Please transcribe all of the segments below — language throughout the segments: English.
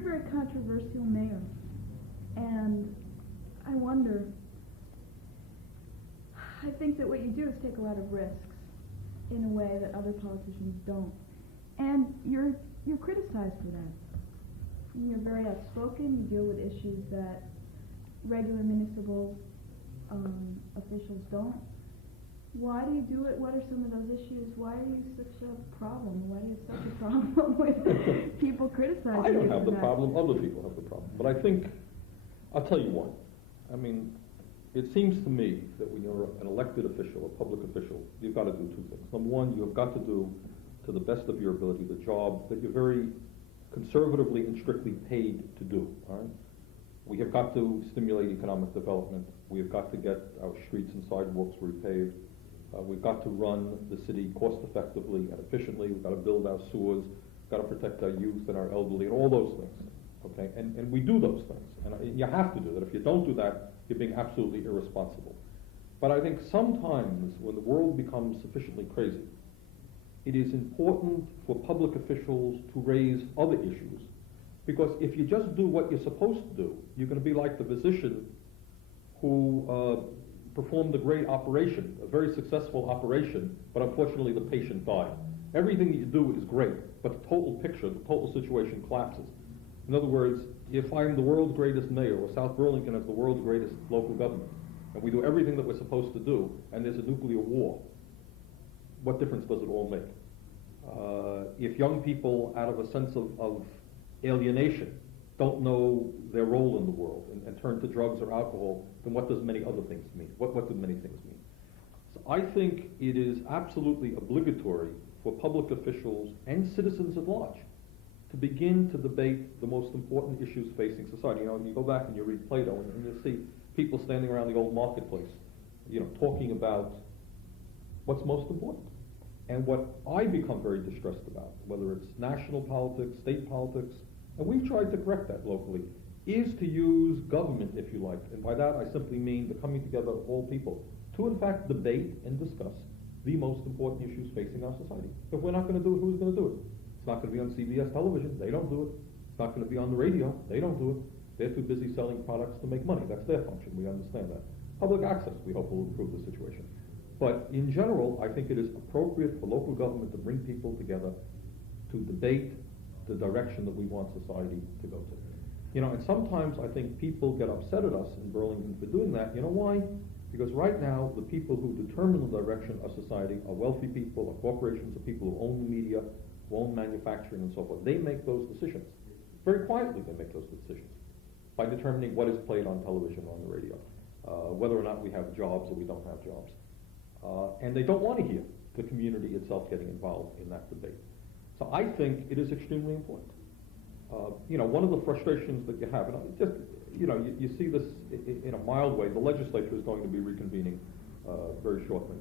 you're a very controversial mayor, and I wonder, I think that what you do is take a lot of risks in a way that other politicians don't. And you're criticized for that. You're very outspoken, you deal with issues that regular municipal officials don't. Why do you do it? What are some of those issues? Why are you such a problem? Why do you have such a problem with people criticizing you? I don't have the problem, other people have the problem. But I think, I'll tell you what, I mean, it seems to me that when you're an elected official, a public official, you've got to do two things. Number one, you have got to do, to the best of your ability, the job that you're very conservatively and strictly paid to do, all right? We have got to stimulate economic development. We have got to get our streets and sidewalks repaved. We've got to run the city cost effectively and efficiently. We've got to build our sewers. We've got to protect our youth and our elderly and all those things, okay? And we do those things. And you have to do that. If you don't do that, you're being absolutely irresponsible. But I think sometimes when the world becomes sufficiently crazy, it is important for public officials to raise other issues, because if you just do what you're supposed to do, you're going to be like the physician who performed a great operation, a very successful operation, but unfortunately the patient died. Everything that you do is great, but the total picture, the total situation collapses. In other words, if I'm the world's greatest mayor, or South Burlington is the world's greatest local government, and we do everything that we're supposed to do, and there's a nuclear war, what difference does it all make? If young people, out of a sense of alienation, don't know their role in the world and turn to drugs or alcohol, then what does many other things mean? What do many things mean? So I think it is absolutely obligatory for public officials and citizens at large to begin to debate the most important issues facing society. You know, you go back and you read Plato and you see people standing around the old marketplace, you know, talking about what's most important. And what I become very distressed about, whether it's national politics, state politics, and we've tried to correct that locally, is to use government, if you like. And by that I simply mean the coming together of all people to in fact debate and discuss the most important issues facing our society. If we're not going to do it, who's going to do it? It's not going to be on CBS television. They don't do it. It's not going to be on the radio. They don't do it. They're too busy selling products to make money. That's their function. We understand that. Public access, we hope, will improve the situation. But in general, I think it is appropriate for local government to bring people together to debate the direction that we want society to go to. You know, and sometimes I think people get upset at us in Burlington for doing that. You know why? Because right now, the people who determine the direction of society are wealthy people, are corporations, are people who own the media, who own manufacturing and so forth. They make those decisions. Very quietly they make those decisions by determining what is played on television or on the radio, whether or not we have jobs or we don't have jobs. And they don't want to hear the community itself getting involved in that debate. So I think it is extremely important. You know, one of the frustrations that you have, and just, you know, you see this in a mild way, the legislature is going to be reconvening very shortly.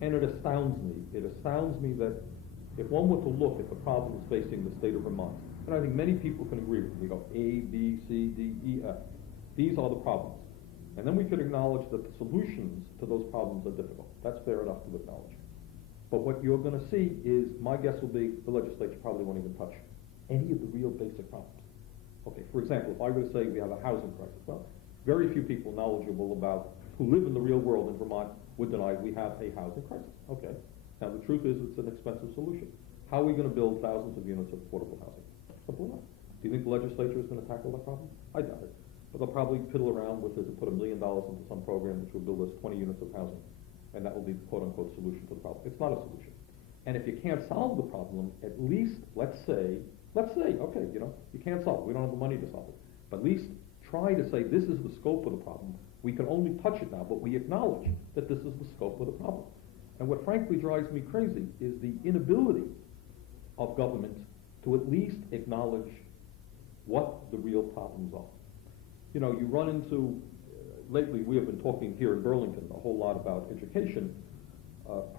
And it astounds me that if one were to look at the problems facing the state of Vermont, and I think many people can agree with me, we go A, B, C, D, E, F. These are the problems. And then we could acknowledge that the solutions to those problems are difficult. That's fair enough to acknowledge. But what you're going to see is, my guess will be, the legislature probably won't even touch any of the real basic problems. Okay, for example, if I were to say we have a housing crisis, well, very few people knowledgeable about, who live in the real world in Vermont, would deny we have a housing crisis. Okay, now the truth is it's an expensive solution. How are we going to build thousands of units of affordable housing? Simple enough. Do you think the legislature is going to tackle that problem? I doubt it. But they'll probably piddle around with it to put $1 million into some program which will build us 20 units of housing. And that will be the quote-unquote solution to the problem. It's not a solution. And if you can't solve the problem, at least, let's say, okay, you know, you can't solve it. We don't have the money to solve it. But at least try to say this is the scope of the problem. We can only touch it now, but we acknowledge that this is the scope of the problem. And what frankly drives me crazy is the inability of government to at least acknowledge what the real problems are. You know, you run into, lately we have been talking here in Burlington a whole lot about education,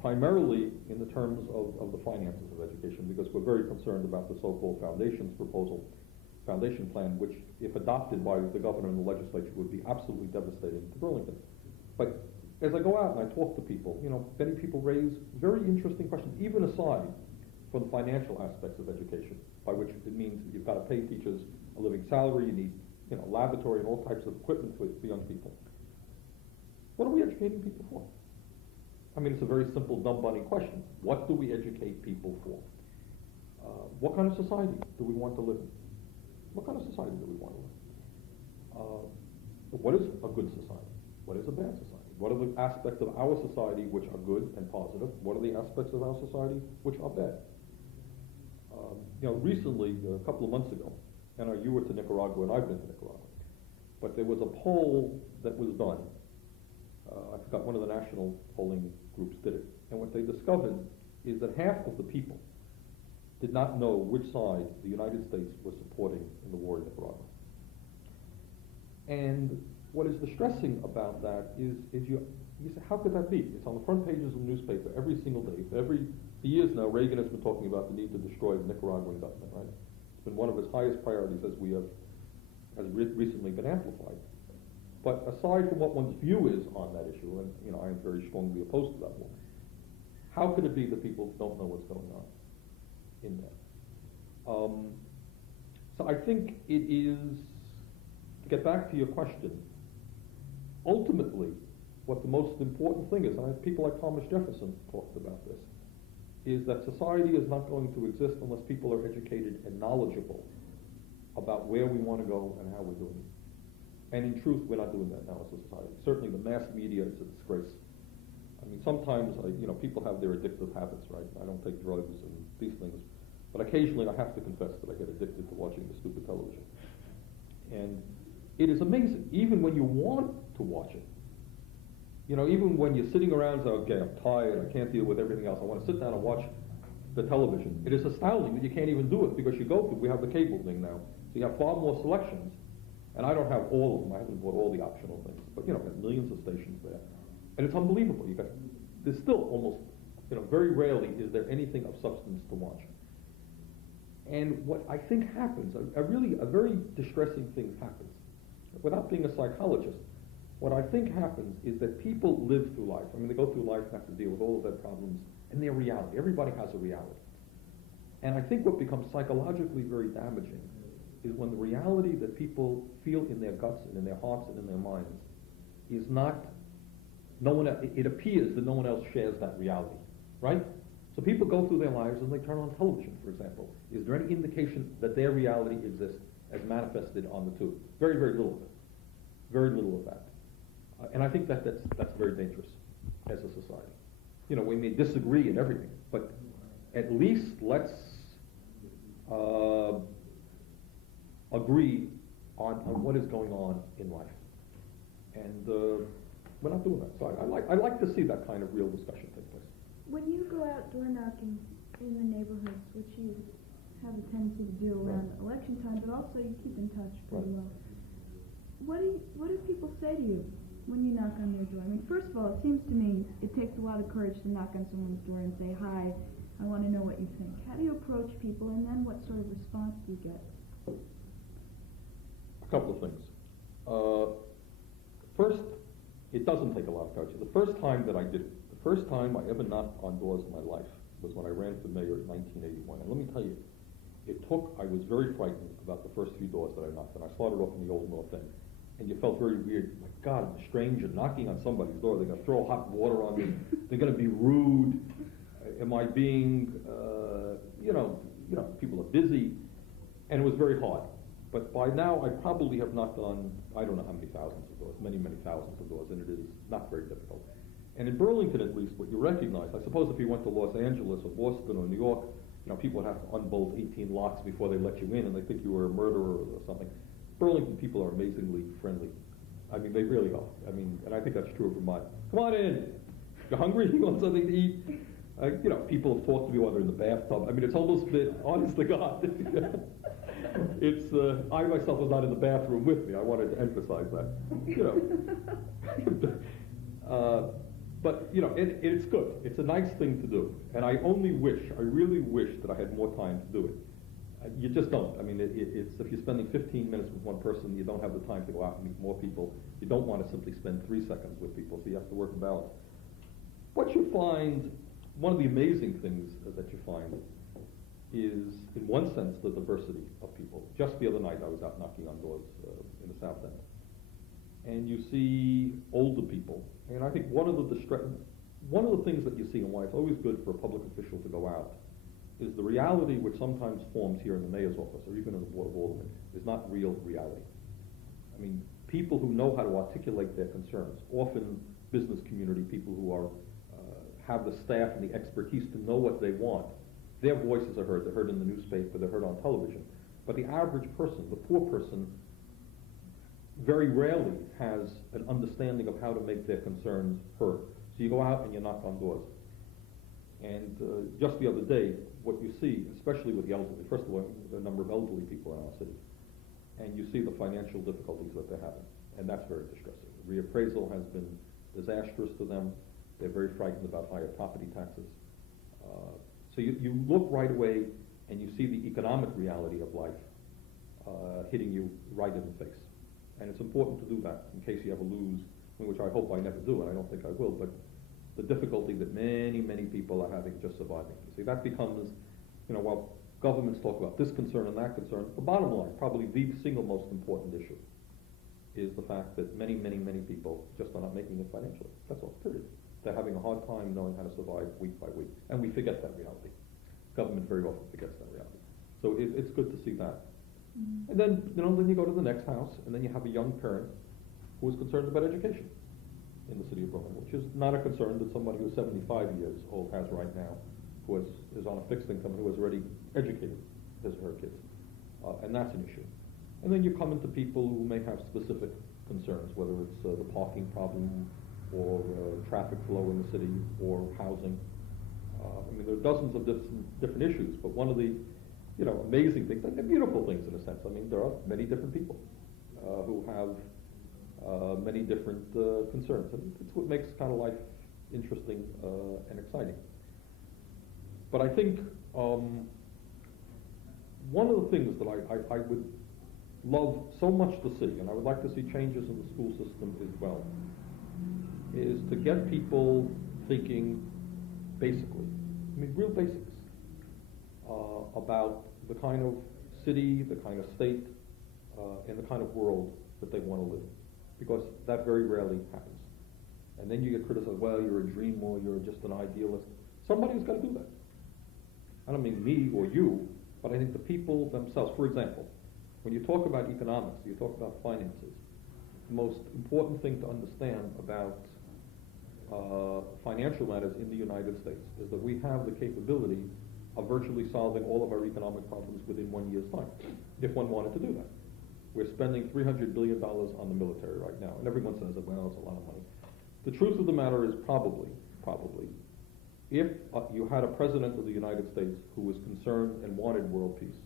primarily in the terms of the finances of education, because we're very concerned about the so-called foundation plan, which, if adopted by the governor and the legislature, would be absolutely devastating to Burlington. But as I go out and I talk to people, you know, many people raise very interesting questions, even aside from the financial aspects of education, by which it means that you've got to pay teachers a living salary, you need, laboratory and all types of equipment for young people. What are we educating people for? I mean, it's a very simple, dumb bunny question. What do we educate people for? What kind of society do we want to live in? What kind of society do we want to live in? What is a good society? What is a bad society? What are the aspects of our society which are good and positive? What are the aspects of our society which are bad? Recently, a couple of months ago, and you were to Nicaragua and I've been to Nicaragua, but there was a poll that was done. I forgot, one of the national polling groups did it. And what they discovered is that half of the people did not know which side the United States was supporting in the war in Nicaragua. And what is distressing about that is you say, how could that be? It's on the front pages of the newspaper every single day. For years now, Reagan has been talking about the need to destroy the Nicaraguan government, right? It's been one of his highest priorities has recently been amplified. But aside from what one's view is on that issue, and I am very strongly opposed to that war, how could it be that people don't know what's going on in there? So I think it is, to get back to your question, ultimately, what the most important thing is, and people like Thomas Jefferson talked about this, is that society is not going to exist unless people are educated and knowledgeable about where we want to go and how we're doing it. And in truth, we're not doing that now as a society. Certainly the mass media is a disgrace. I mean, sometimes, people have their addictive habits, right? I don't take drugs and these things, but occasionally I have to confess that I get addicted to watching the stupid television. And it is amazing, even when you want to watch it. Even when you're sitting around and say, okay, I'm tired, I can't deal with everything else, I want to sit down and watch the television. It is astounding that you can't even do it because we have the cable thing now, so you have far more selections. And I don't have all of them. I haven't bought all the optional things, but there's millions of stations there, and it's unbelievable. There's still almost, very rarely is there anything of substance to watch. And what I think happens, a very distressing thing happens. Without being a psychologist, what I think happens is that people live through life. I mean, they go through life and have to deal with all of their problems and their reality. Everybody has a reality. And I think what becomes psychologically very damaging is when the reality that people feel in their guts and in their hearts and in their minds is not, it appears that no one else shares that reality, right? So people go through their lives and they turn on television, for example. Is there any indication that their reality exists as manifested on the tube? Very, very little of it. Very little of that. And I think that's very dangerous as a society. We may disagree in everything, but at least let's agree on what is going on in life. And we're not doing that. So I like to see that kind of real discussion take place. When you go out door knocking in the neighborhoods, which you have a tendency to do around election time, but also you keep in touch pretty well, what do people say to you when you knock on their door? I mean, first of all, it seems to me it takes a lot of courage to knock on someone's door and say, hi, I want to know what you think. How do you approach people, and then what sort of response do you get? A couple of things. First, it doesn't take a lot of courage. The first time that I did it, the first time I ever knocked on doors in my life was when I ran for mayor in 1981. And let me tell you, I was very frightened about the first few doors that I knocked on. I started off in the Old North End, and you felt very weird. My God, I'm a stranger knocking on somebody's door. They're going to throw hot water on me. They're going to be rude. Am I being, people are busy. And it was very hard. But by now, I probably have knocked on, I don't know how many thousands of doors, many, many thousands of doors, and it is not very difficult. And in Burlington, at least, what you recognize, I suppose if you went to Los Angeles or Boston or New York, people would have to unbolt 18 locks before they let you in, and they think you were a murderer or something. Burlington people are amazingly friendly. I mean, they really are. I mean, and I think that's true of Vermont. Come on in. You hungry? You want something to eat? People have talked to me while they're in the bathtub. I mean, it's almost been, honest to God. I myself was not in the bathroom with me. I wanted to emphasize that. But it's good. It's a nice thing to do. And I really wish that I had more time to do it. You just don't. I mean, it's if you're spending 15 minutes with one person, you don't have the time to go out and meet more people. You don't want to simply spend 3 seconds with people, so you have to work a balance. What you find, one of the amazing things that you find is, in one sense, the diversity of people. Just the other night, I was out knocking on doors in the South End, and you see older people, and I think one of the things that you see and why it's always good for a public official to go out is the reality which sometimes forms here in the mayor's office or even in the Board of Aldermen is not real reality. I mean, people who know how to articulate their concerns, often business community people who are have the staff and the expertise to know what they want, their voices are heard. They're heard in the newspaper, they're heard on television. But the average person, the poor person, very rarely has an understanding of how to make their concerns heard. So you go out and you knock on doors. And just the other day, what you see, especially with the elderly, first of all, there are a number of elderly people in our city, and you see the financial difficulties that they're having, and that's very distressing. Reappraisal has been disastrous to them. They're very frightened about higher property taxes. So you look right away and you see the economic reality of life hitting you right in the face. And it's important to do that in case you ever lose, which I hope I never do, and I don't think I will, but the difficulty that many, many people are having just surviving. You see, that becomes, while governments talk about this concern and that concern, the bottom line, probably the single most important issue, is the fact that many, many, many people just are not making it financially. That's all, period. They're having a hard time knowing how to survive week by week. And we forget that reality. Government very often forgets that reality. So it's good to see that. Mm-hmm. And then, then you go to the next house, and then you have a young parent who is concerned about education in the city of Brooklyn, which is not a concern that somebody who's 75 years old has right now, who is on a fixed income, who has already educated his or her kids. And that's an issue. And then you come into people who may have specific concerns, whether it's the parking problem, or traffic flow in the city, or housing. There are dozens of different issues, but one of the, amazing things, and beautiful things in a sense, there are many different people who have many different concerns, and it's what makes kind of life interesting and exciting. But I think one of the things that I would love so much to see, and I would like to see changes in the school system as well, is to get people thinking basically, real basics, about the kind of city, the kind of state, and the kind of world that they want to live in. Because that very rarely happens. And then you get criticized, well, you're a dreamer, you're just an idealist. Somebody's got to do that. I don't mean me or you, but I think the people themselves. For example, when you talk about economics, you talk about finances, the most important thing to understand about financial matters in the United States is that we have the capability of virtually solving all of our economic problems within 1 year's time, if one wanted to do that. We're spending $300 billion on the military right now, and everyone says that, well, it's a lot of money. The truth of the matter is probably, if you had a president of the United States who was concerned and wanted world peace,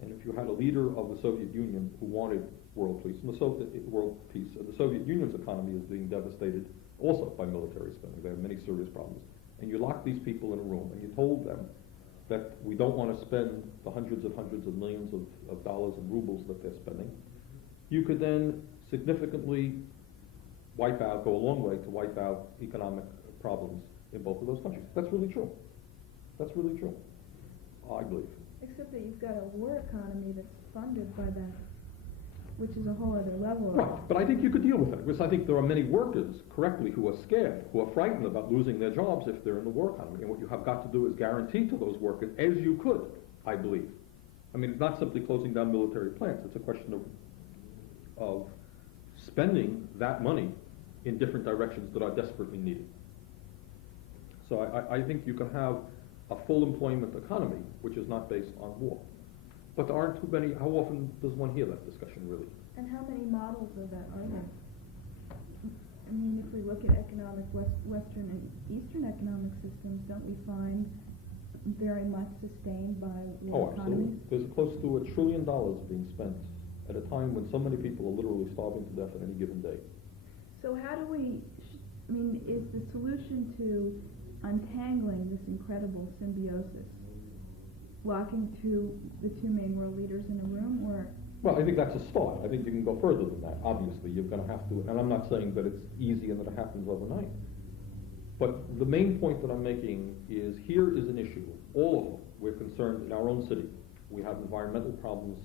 and if you had a leader of the Soviet Union who wanted world peace, and the Soviet Union's economy is being devastated also by military spending. They have many serious problems. And you lock these people in a room and you told them that we don't want to spend the hundreds of millions of dollars and rubles that they're spending, you could then significantly go a long way to wipe out economic problems in both of those countries. That's really true. That's really true, I believe. Except that you've got a war economy that's funded by that, which is a whole other level. Right, but I think you could deal with it, because I think there are many workers, correctly, who are scared, who are frightened about losing their jobs if they're in the war economy. And what you have got to do is guarantee to those workers, as you could, I believe. It's not simply closing down military plants. It's a question of spending that money in different directions that are desperately needed. So I think you can have a full employment economy, which is not based on war. But there aren't too many. How often does one hear that discussion, really? And how many models of that are there? If we look at Western and Eastern economic systems, don't we find very much sustained by war economies? Absolutely. There's close to $1 trillion being spent at a time when so many people are literally starving to death at any given day. So how do we, is the solution to untangling this incredible symbiosis locking the two main world leaders in a room, or? Well, I think that's a start. I think you can go further than that. Obviously, you're going to have to, and I'm not saying that it's easy and that it happens overnight. But the main point that I'm making is here is an issue, all of them, We're concerned in our own city. We have environmental problems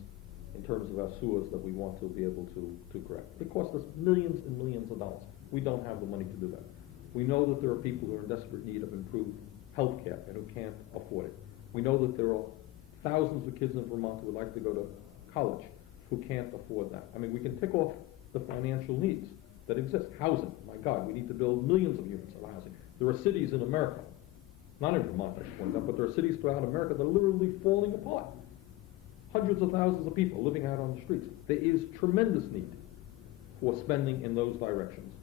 in terms of our sewers that we want to be able to correct. It costs us millions and millions of dollars. We don't have the money to do that. We know that there are people who are in desperate need of improved health care and who can't afford it. We know that there are thousands of kids in Vermont who would like to go to college who can't afford that. I mean, we can tick off the financial needs that exist. Housing, my God, we need to build millions of units of housing. There are cities in America, not in Vermont, I should point out, but there are cities throughout America that are literally falling apart. Hundreds of thousands of people living out on the streets. There is tremendous need for spending in those directions.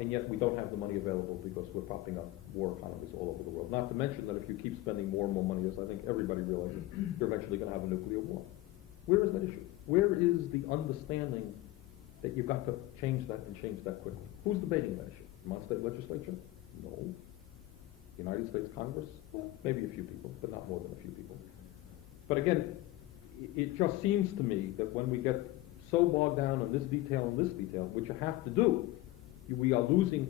And yet we don't have the money available because we're propping up war economies all over the world. Not to mention that if you keep spending more and more money, as I think everybody realizes, you're eventually going to have a nuclear war. Where is that issue? Where is the understanding that you've got to change that and change that quickly? Who's debating that issue? Vermont State Legislature? No. United States Congress? Well, maybe a few people, but not more than a few people. But again, it just seems to me that when we get so bogged down on this detail and this detail, which you have to do, we are losing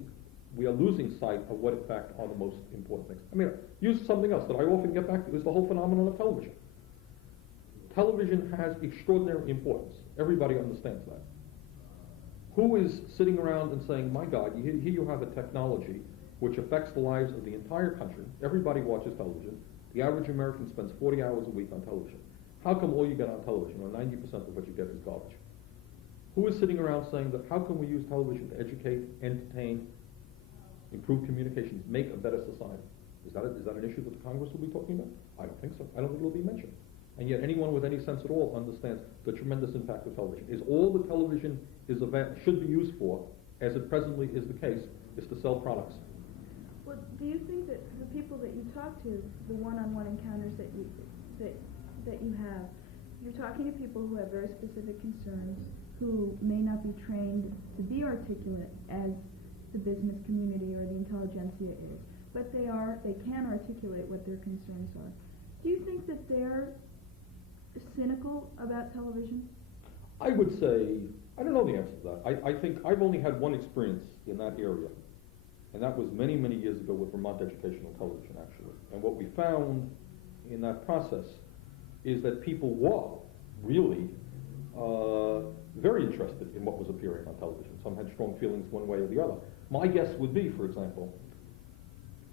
sight of what in fact are the most important things. I mean, use something else that I often get back to is the whole phenomenon of television. Television has extraordinary importance. Everybody understands that. Who is sitting around and saying, my God, here you have a technology which affects the lives of the entire country. Everybody watches television. The average American spends 40 hours a week on television. How come all you get on television, or 90% of what you get, is garbage? Who is sitting around saying that how can we use television to educate, entertain, improve communications, make a better society? Is that an issue that the Congress will be talking about? I don't think so. I don't think it will be mentioned. And yet anyone with any sense at all understands the tremendous impact of television. Is all the television should be used for, as it presently is the case, is to sell products? Well, do you think that the people that you talk to, the one-on-one encounters that you have, you're talking to people who have very specific concerns, who may not be trained to be articulate as the business community or the intelligentsia is, but they can articulate what their concerns are. Do you think that they're cynical about television? I would say, I don't know the answer to that. I think I've only had one experience in that area, and that was many, many years ago with Vermont Educational Television, actually. And what we found in that process is that people were really very interested in what was appearing on television. Some had strong feelings one way or the other. My guess would be, for example,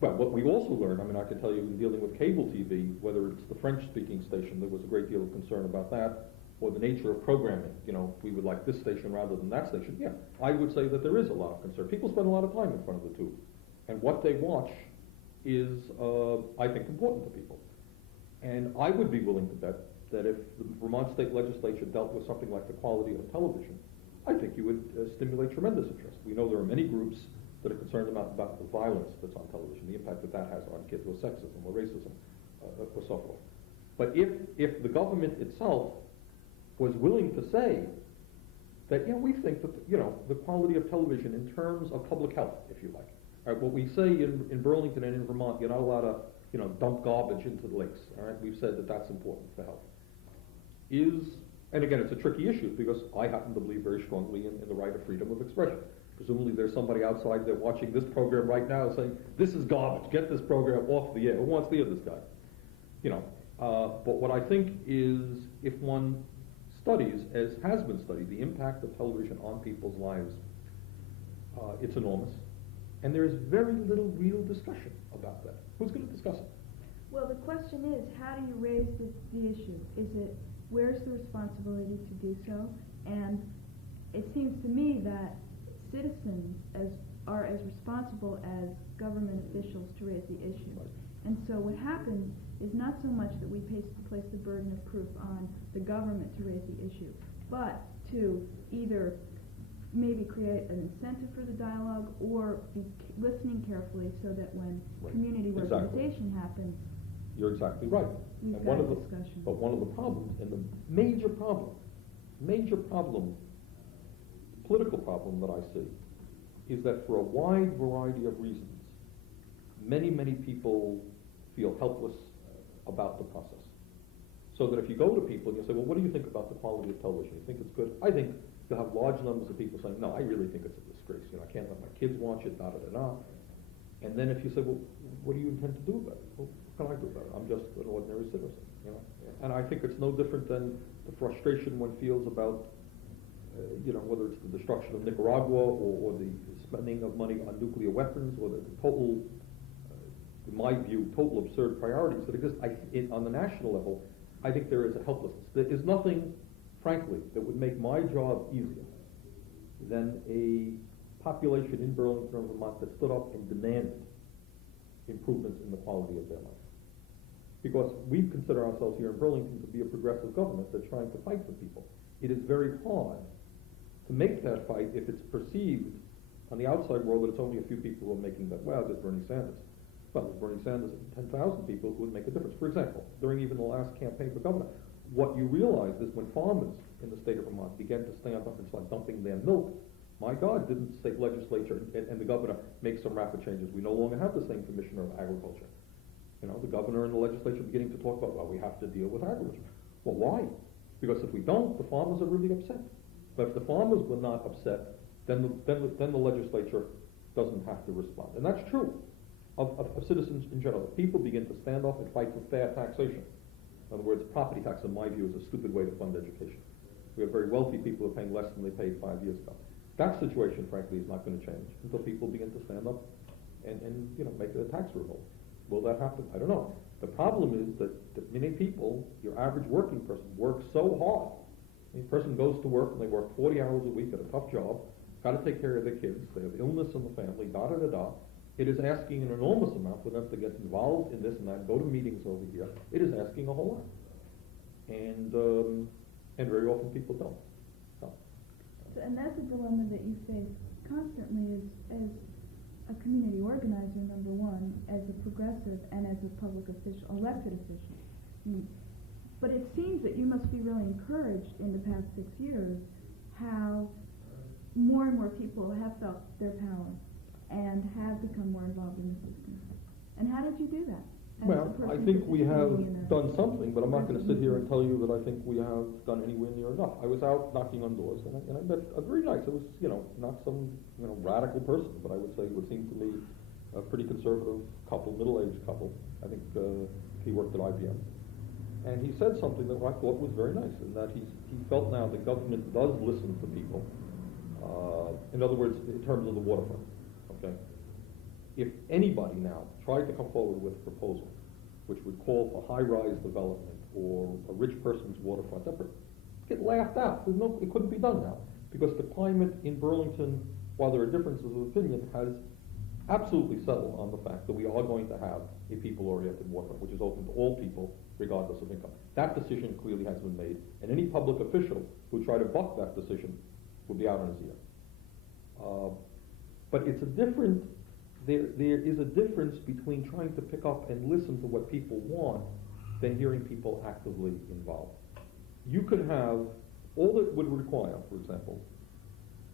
well, what we also learned, I mean, I can tell you in dealing with cable TV, whether it's the French-speaking station, there was a great deal of concern about that, or the nature of programming. You know, we would like this station rather than that station. Yeah, I would say that there is a lot of concern. People spend a lot of time in front of the tube, and what they watch is, I think, important to people. And I would be willing to bet that if the Vermont State Legislature dealt with something like the quality of television, I think you would stimulate tremendous interest. We know there are many groups that are concerned about the violence that's on television, the impact that has on kids with sexism or racism or so forth. But if the government itself was willing to say that, yeah, we think that, the quality of television in terms of public health, if you like. What we say in Burlington and in Vermont, you're not allowed to, dump garbage into the lakes, all right? We've said that that's important for health. And again, it's a tricky issue because I happen to believe very strongly in the right of freedom of expression. Presumably there's somebody outside there watching this program right now saying, this is garbage, get this program off the air. Who wants to hear this guy? But what I think is if one studies, as has been studied, the impact of television on people's lives, it's enormous. And there is very little real discussion about that. Who's going to discuss it? Well, the question is, how do you raise the issue? Is it, where's the responsibility to do so? And it seems to me that citizens are as responsible as government officials to raise the issue. Right. And so what happens is not so much that we place the burden of proof on the government to raise the issue, but to either maybe create an incentive for the dialogue or be listening carefully so that when Right. community organization happens, You're exactly right. we've And got a discussion. But one of the problems, and the major problem, political problem that I see, is that for a wide variety of reasons, many, many people feel helpless about the process. So that if you go to people and you say, well, what do you think about the quality of television? You think it's good? I think you'll have large numbers of people saying, no, I really think it's a disgrace. I can't let my kids watch it, da-da-da-da. And then if you say, well, what do you intend to do about it? Well, What can I do about it? I'm just an ordinary citizen, you know? And I think it's no different than the frustration one feels about, you know, whether it's the destruction of Nicaragua or the spending of money on nuclear weapons or the total, in my view, total absurd priorities that exist on the national level. I think there is a helplessness. There is nothing, frankly, that would make my job easier than a population in Burlington or Vermont that stood up and demanded improvements in the quality of their life. Because we consider ourselves here in Burlington to be a progressive government that's trying to fight for people. It is very hard to make that fight if it's perceived on the outside world that it's only a few people who are making that, well, there's Bernie Sanders. Well, there's Bernie Sanders and 10,000 people who would make a difference. For example, during even the last campaign for governor, what you realize is when farmers in the state of Vermont began to stand up and start dumping their milk, my God, didn't the state legislature and the governor make some rapid changes? We no longer have the same commissioner of agriculture. You know, the governor and the legislature beginning to talk about, well, we have to deal with agriculture. Well, why? Because if we don't, the farmers are really upset. But if the farmers were not upset, then the legislature doesn't have to respond. And that's true of citizens in general. If people begin to stand up and fight for fair taxation. In other words, property tax, in my view, is a stupid way to fund education. We have very wealthy people who are paying less than they paid 5 years ago. That situation, frankly, is not going to change until people begin to stand up and you know, make it a tax revolt. Will that happen? I don't know. The problem is that many people, your average working person, works so hard. A person goes to work and they work 40 hours a week at a tough job, got to take care of their kids, they have illness in the family, da-da-da-da. It is asking an enormous amount for them to get involved in this and that, go to meetings over here. It is asking a whole lot. And very often people don't. So, and that's a dilemma that you face constantly as a community organizer, number one, as a progressive, and as a public official, elected official. But it seems that you must be really encouraged in the past 6 years how more and more people have felt their power and have become more involved in the system. And how did you do that? Well, I think we have done something, but I'm not going to sit here and tell you that I think we have done anywhere near enough. I was out knocking on doors, and I met a very nice, it was, you know, not some, you know, radical person, but I would say it would seem to me a pretty conservative couple, middle-aged couple. I think he worked at IBM. And he said something that I thought was very nice, in that he felt now the government does listen to people. In other words, in terms of the waterfront, okay? If anybody now tried to come forward with a proposal which would call for high-rise development or a rich person's waterfront, that would get laughed out. It couldn't be done now, because the climate in Burlington, while there are differences of opinion, has absolutely settled on the fact that we are going to have a people-oriented waterfront, which is open to all people, regardless of income. That decision clearly has been made, and any public official who tried to buck that decision would be out on his ear. But it's a different. There is a difference between trying to pick up and listen to what people want than hearing people actively involved. You could have, all that would require, for example,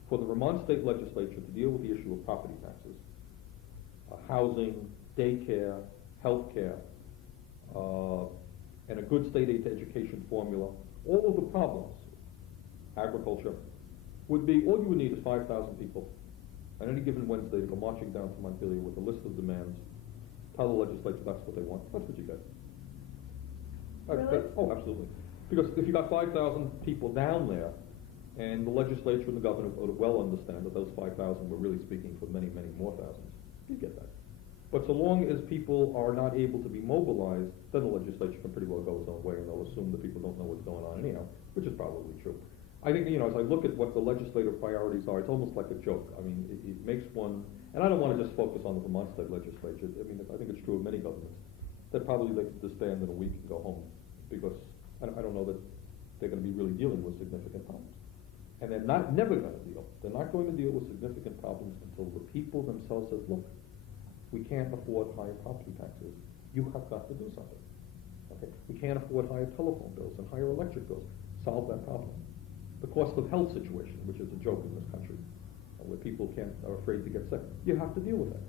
for the Vermont State Legislature to deal with the issue of property taxes, housing, daycare, health care, and a good state aid to education formula, all of the problems, agriculture, would be, all you would need is 5,000 people on any given Wednesday to go marching down to Montpelier with a list of demands, tell the legislature that's what they want, that's what you get. Really? Oh, absolutely. Because if you got 5,000 people down there, and the legislature and the governor would well understand that those 5,000 were really speaking for many, many more thousands, you get that. But so long as people are not able to be mobilized, then the legislature can pretty well go its own way, and they'll assume that people don't know what's going on anyhow, which is probably true. I think, you know, as I look at what the legislative priorities are, it's almost like a joke. I mean, it makes one, and I don't want to just focus on the Vermont State Legislature. I mean, I think it's true of many governments, that probably they could disband in a week and go home, because I don't know that they're going to be really dealing with significant problems. And they're never going to deal. They're not going to deal with significant problems until the people themselves says, look, we can't afford higher property taxes. You have got to do something. Okay? We can't afford higher telephone bills and higher electric bills. Solve that problem. The cost of health situation, which is a joke in this country, where people are afraid to get sick. You have to deal with that.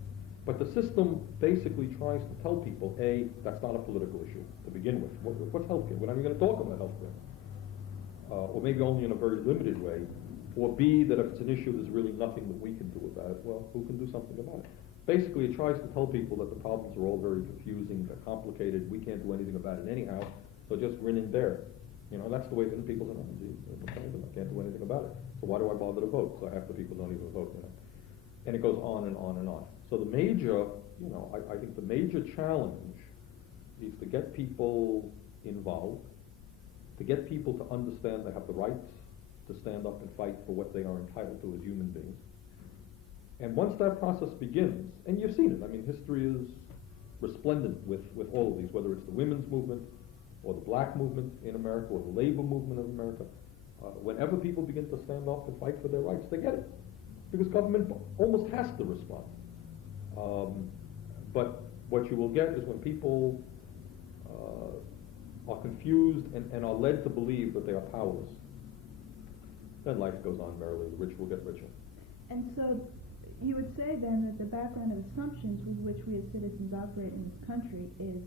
But the system basically tries to tell people, A, that's not a political issue to begin with. What's health care? We're not even going to talk about health care. Or maybe only in a very limited way. Or B, that if it's an issue, there's really nothing that we can do about it. Well, who can do something about it? basically it tries to tell people that the problems are all very confusing, they're complicated, we can't do anything about it anyhow, so just grin and bear. You know, that's the way that people say, I can't do anything about it. So why do I bother to vote? So half the people don't even vote, you know. And it goes on and on and on. So the major, you know, I think the major challenge is to get people involved, to get people to understand they have the rights to stand up and fight for what they are entitled to as human beings. And once that process begins, and you've seen it, I mean, history is resplendent with all of these, whether it's the women's movement, or the black movement in America, or the labor movement of America. Whenever people begin to stand up and fight for their rights, they get it. Because government almost has to respond. But what you will get is when people are confused and are led to believe that they are powerless, then life goes on merrily, the rich will get richer. And so you would say then that the background of assumptions with which we as citizens operate in this country is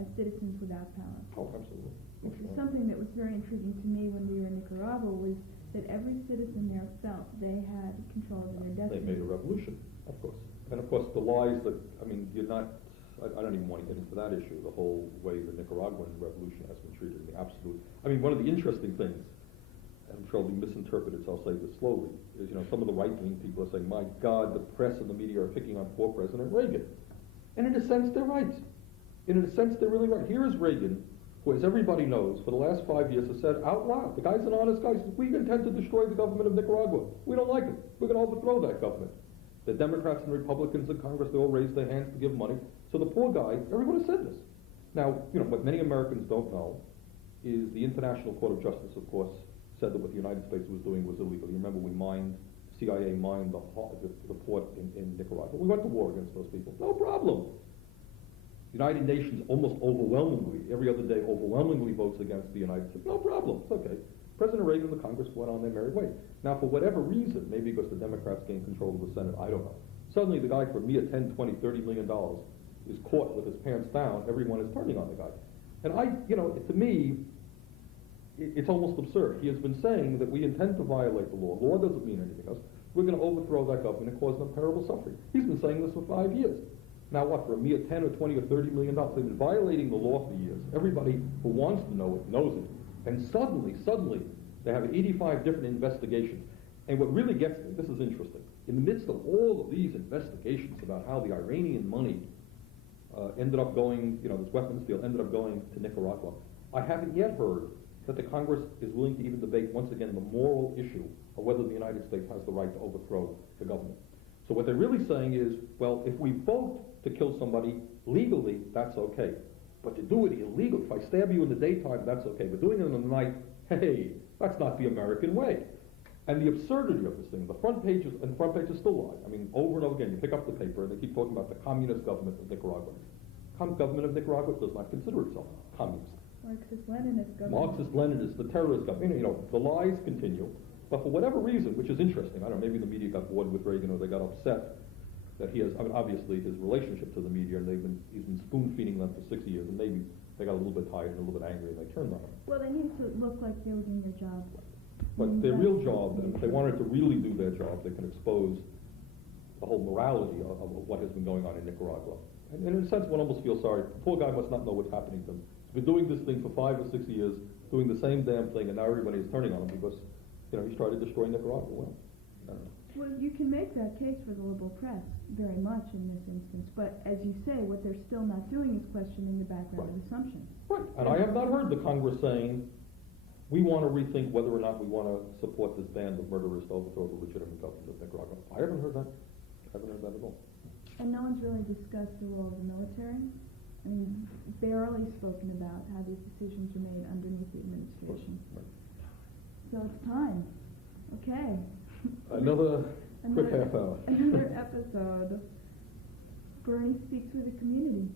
as citizens without power. Oh, absolutely. Which is something that was very intriguing to me when we were in Nicaragua, was that every citizen there felt they had control of their destiny. They made a revolution, of course. And of course the lies that, I mean, you're not, I don't even want to get into that issue, the whole way the Nicaraguan revolution has been treated, the absolute, I mean, one of the interesting things, and I'm sure it'll be misinterpreted, so I'll say this slowly, is, you know, some of the right-wing people are saying, my God, the press and the media are picking on poor President Reagan. And in a sense, they're right. In a sense, they're really right. Here is Reagan, who, as everybody knows, for the last 5 years has said out loud, the guy's an honest guy, says, we intend to destroy the government of Nicaragua. We don't like it. We're going to overthrow that government. The Democrats and Republicans in Congress, they all raised their hands to give money. So the poor guy, everyone has said this. Now, you know, what many Americans don't know is the International Court of Justice, of course, said that what the United States was doing was illegal. You remember CIA mined the port in Nicaragua. We went to war against those people. No problem. United Nations almost overwhelmingly, every other day, overwhelmingly votes against the United States. No problem. It's okay. President Reagan and the Congress went on their merry way. Now, for whatever reason, maybe because the Democrats gained control of the Senate, I don't know. Suddenly, the guy for mere $10, $20, $30 million is caught with his pants down. Everyone is turning on the guy. And you know, to me, it's almost absurd. He has been saying that we intend to violate the law. Law doesn't mean anything else. We're going to overthrow that government and cause them terrible suffering. He's been saying this for 5 years. Now what, for a mere 10 or 20 or $30 million, they've been violating the law for years. Everybody who wants to know it knows it. And suddenly, they have 85 different investigations. And what really gets me, this is interesting, in the midst of all of these investigations about how the Iranian money ended up going, you know, this weapons deal ended up going to Nicaragua, I haven't yet heard that the Congress is willing to even debate, once again, the moral issue of whether the United States has the right to overthrow the government. So what they're really saying is, well, if we vote to kill somebody legally, that's okay. But to do it illegally, if I stab you in the daytime, that's okay. But doing it in the night, hey, that's not the American way. And the absurdity of this thing, the front pages still lie. I mean, over and over again, you pick up the paper and they keep talking about the communist government of Nicaragua. Government of Nicaragua does not consider itself communist. Marxist-Leninist government. Marxist-Leninist, the terrorist government. You know, the lies continue. But for whatever reason, which is interesting, I don't know, maybe the media got bored with Reagan or they got upset that he has, I mean, obviously his relationship to the media, and he's been spoon-feeding them for 6 years, and maybe they got a little bit tired and a little bit angry and they turned on him. Well, they need to look like they were doing their job. But their real job, and if they wanted to really do their job, they can expose the whole morality of what has been going on in Nicaragua. And in a sense, one almost feels sorry. The poor guy must not know what's happening to him. He's been doing this thing for 5 or 6 years, doing the same damn thing, and now everybody is turning on him because, you know, he's tried to destroy Nicaragua. Well, I don't know. Well, you can make that case for the liberal press very much in this instance, but as you say, what they're still not doing is questioning the background of assumptions. Right, and I have not heard the Congress saying, we want to rethink whether or not we want to support this band of murderers to overthrow the legitimate government of Nicaragua. I haven't heard that. I haven't heard that at all. And no one's really discussed the role of the military. I mean, barely spoken about how these decisions are made underneath the administration. Right. So it's time. Okay. Another quick half hour. Another episode. Bernie speaks for the community.